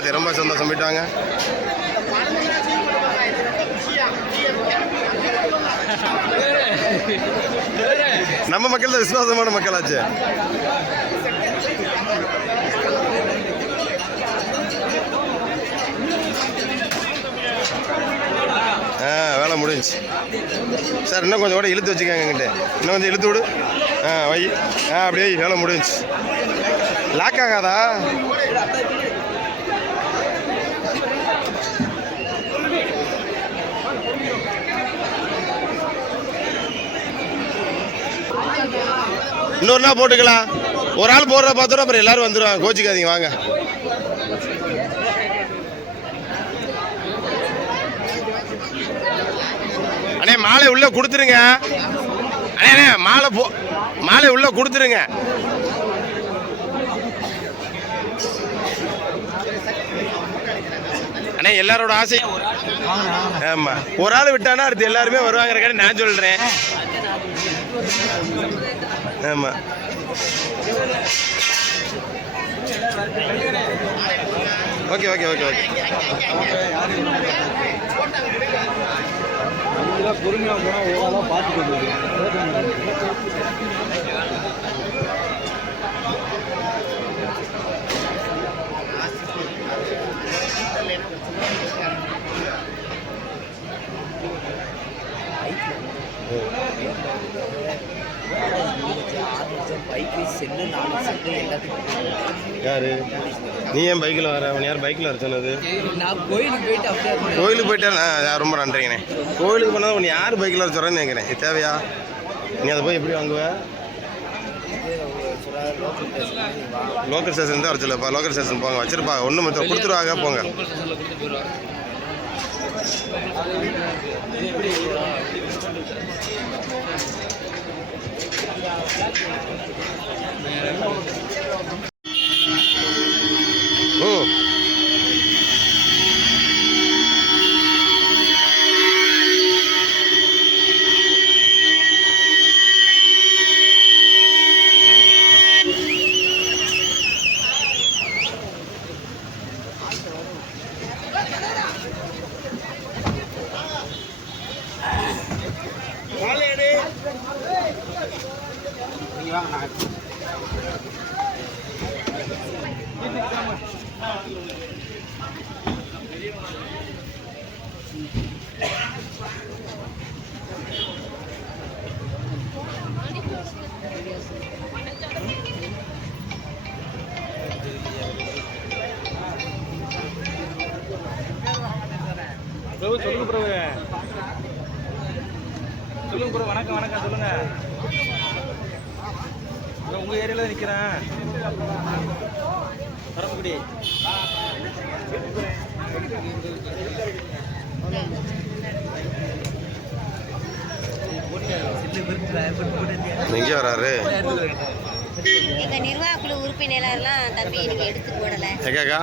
அதை ரொம்ப சந்தோஷம் போயிட்டு நம்ம மக்கள் தான் விசுவாசமான மக்களாச்சு. ஆ வேலை முடிஞ்சு சார் இன்னும் கொஞ்சம் கூட இழுத்து வச்சுக்கோங்க எங்கிட்ட இன்னும் கொஞ்சம் இழுத்து விடு. ஆ வை. ஆ அப்படியே வேலை முடிஞ்சு லாக் ஆகாதா? இன்னொரு நாள் போட்டுக்கலாம். ஒரு ஆள் போடுற பார்த்தோட அப்புறம் எல்லாரும் வந்துடுவாங்க கோச்சிக்காதீங்க வாங்க. அண்ணே மாலை உள்ள கொடுத்துருங்க. அண்ணே அண்ணே மாலை போ மாலை உள்ள கொடுத்துருங்க. அண்ணே எல்லாரோட ஆசை ஆமா. ஒரு ஆள் விட்டானா அடுத்து எல்லாருமே வருவாங்க நான் சொல்றேன். ஆமாம் ஓகே ஓகே ஓகே ஓகே. பொறுமையாக போனால் ஓரளவு பார்த்துட்டு பைக்கு செல்லு யாரு? நீ ஏன் பைக்கில் வர? அவன் யார் பைக்கில் வர சொன்னது? நான் கோயிலுக்கு போயிட்டு கோயிலுக்கு போயிட்டா ரொம்ப நன்றிங்கண்ணே கோயிலுக்கு போனால் உன்னை யார் பைக்கில் வர சொல்கிறேன்னு நினைக்கிறேன் இது தேவையா? நீ அதை போய் எப்படி வாங்குவ? லோக்கல் ஸ்டேஷன் தான் வர சொல்லுப்பா. லோக்கல் ஸ்டேஷன் போங்க. வச்சிருப்பா. ஒன்று மொத்தம் கொடுத்துருவாங்க போங்க. ம் Yeah, that's பிரபு சொல்லுங்க பிரபு. சொல்லுங்க ப்ரோ வணக்கம் வணக்கம் சொல்லுங்க. தான் நிக்கிறேன். பரமக்குடி எங்கே வராரு? எங்க நிர்வாக குழு உறுப்பினர்லாம் தம்பி இன்னைக்கு எடுத்து போடல. எக்காக்கா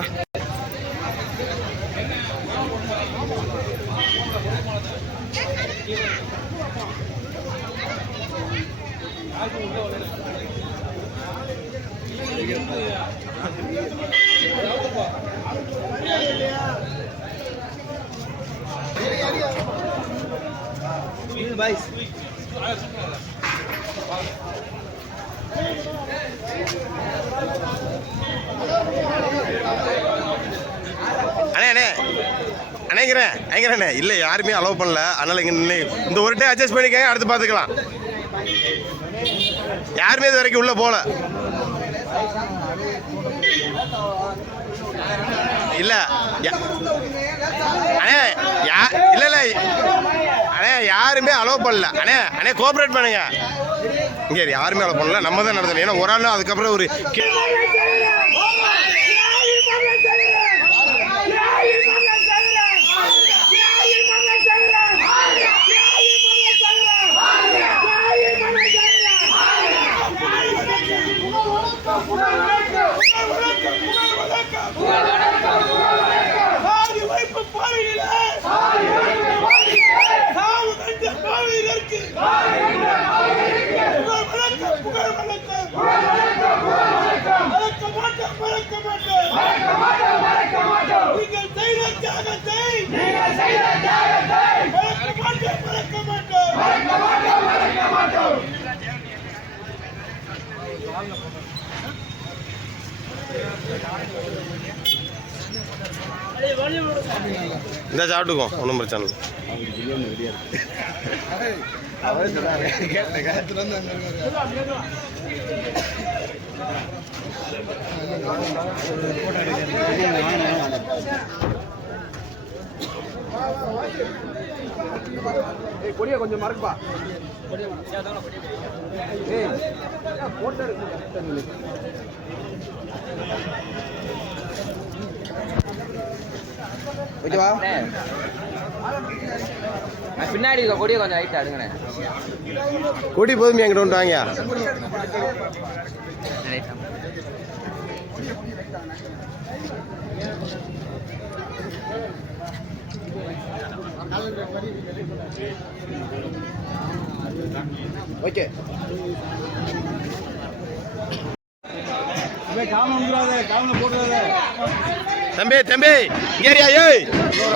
பாய்ஸ் அண்ணே. அண்ணே அண்ணேங்கிறேன் அண்ணே. இல்லை யாருமே அலோவ் பண்ணல. அதனால் இங்கே நின்று இந்த ஒரு டே அட்ஜஸ்ட் பண்ணிக்கங்க அடுத்து பார்த்துக்கலாம். யாருமே இது வரைக்கும் உள்ளே போகல. இல்லை அண்ணே யா இல்லை இல்லை. அண்ணே யாருமே அலோவ் பண்ணல. அண்ணே அண்ணே கோஆப்ரேட் பண்ணுங்க. இங்கே யாருமே அலோவ் பண்ணல. நம்ம தான் நடத்தணும். ஏன்னா ஒரு ஆள் அதுக்கப்புறம் ஒரு இந்த சாப்பிட்டுக்கோ ஒன்றும் பிரச்சனை இல்லை. கொடியா கொஞ்சம் மறக்குப்பா. ஓகேவா? பின்னாடி இருக்க கொடியை கொஞ்சம் ஹைட் அடுங்கண்ணே கொடி போதுமே என்கிட்ட ஒன்று போட்டுறாத. தம்பி தம்பி இங்கேரியா ஏய்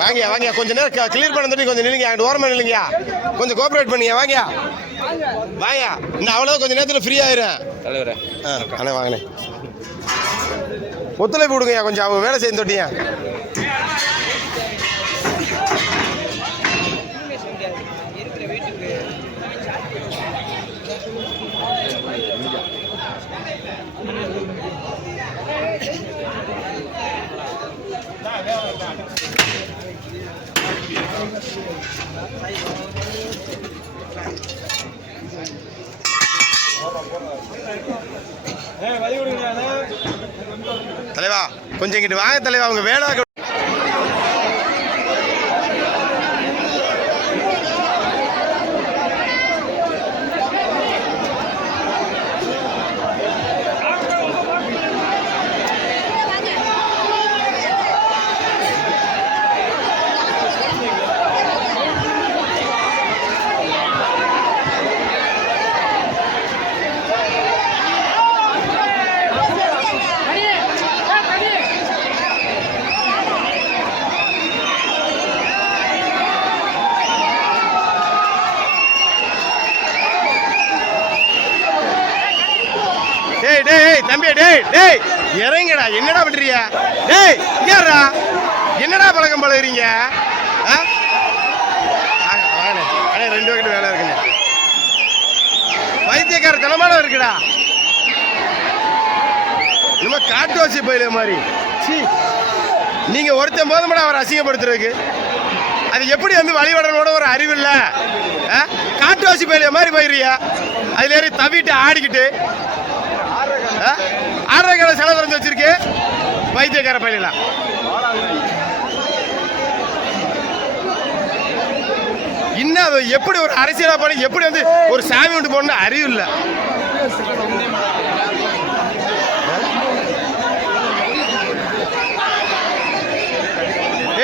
வாங்கியா வாங்கியா. கொஞ்ச நேரம் கிளியர் பண்ண தம்பி கொஞ்சம் நில்லுங்க. அங்கிட்டு ஓரமா நில்லுங்கயா கொஞ்சம் கோஆப்ரேட் பண்ணியா வாங்கியா. வாயா இன்னும் அவ்வளோ கொஞ்சம் நேரத்தில் ஃப்ரீ ஆயிரும். தலைவரே. ஆ அண்ணே வாங்கினே ஒத்துழைப்பு கொடுங்கய்யா கொஞ்சம் அவங்க வேலை செய்ய தொட்டியா? தலைவா கொஞ்சம் இங்கிட்டு வாங்க தலைவா. உங்க வேலை டேய் டேய் டேய், தம்பி டேய் டேய் இறங்கடா. என்னடா பண்றீங்க? டேய் யாரா என்னடா பழக்கம் பழகுறீங்க அண்ணே ரெண்டு வகைட்டு வேலை இருக்குண்ணே. வைத்தியக்கார தலைமான இருக்குடா. இனிமே காட்டு வச்சு போயில மாதிரி. சீ. நீங்க ஒருத்தன் போதுமாடா அவர் அசிங்கப்படுத்துறதுக்கு. அது எப்படி வந்து வழிபடனோட ஒரு அறிவு இல்ல? ஆ? காட்டுவாசி பயில மாதிரி போயிடுறியா? அதுல ஏறி தவிட்டு ஆடிக்கிட்டு? ஆறரை கிலோ செலவு திறந்து வச்சிருக்கு. வைத்தியக்கார பயிலாம் இன்னும் அது எப்படி ஒரு அரசியலாக பண்ணி எப்படி வந்து ஒரு சாமி விட்டு போகணும்னு அறிவு இல்லை.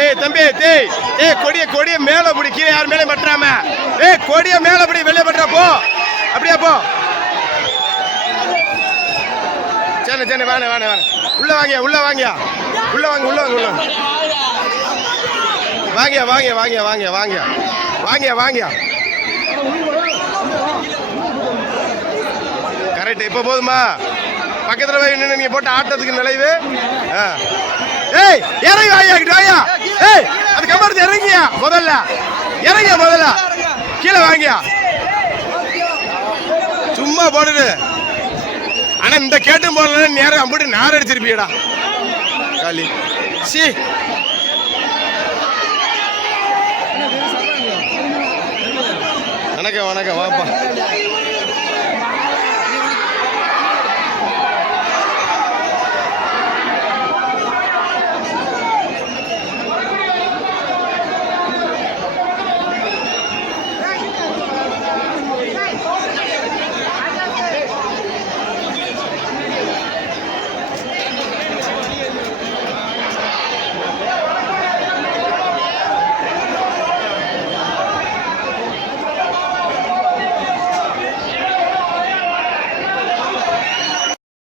ஏய் தம்பி டேய் ஏய் கொடிய கொடிய மேல பிடி கீழே யார் மேலே பற்றாம ஏய் கொடிய மேல பிடி வெளியே பற்றா போ. அப்படியே போ. சரி சரி வாணே வாணே வாணே உள்ள வாங்கியா உள்ள வாங்கியா உள்ள வாங்க உள்ள வாங்க உள்ள வாங்கியா வாங்கியா வாங்கியா வாங்கியா வாங்கியா வாங்கியா வாங்கியா கரெக்ட் இப்போ போதுமா? பக்கத்தில் போய் நின்று நீங்கள் போட்ட ஆட்டத்துக்கு நிலைவு ஆ. ஏய் இறங்கி வாயா கிட்ட வாயா. ஏய் அது கம்பரத்து இறங்கியா முதல்ல. இறங்கியா முதல்ல. கீழே வாங்கியா சும்மா போடுது. ஆனா இந்த கேட்டும் போடல நேரம் அம்பிட்டு நார் அடிச்சிருப்பியடா. காலி. சி. வணக்கம் வணக்கம் வாப்பா.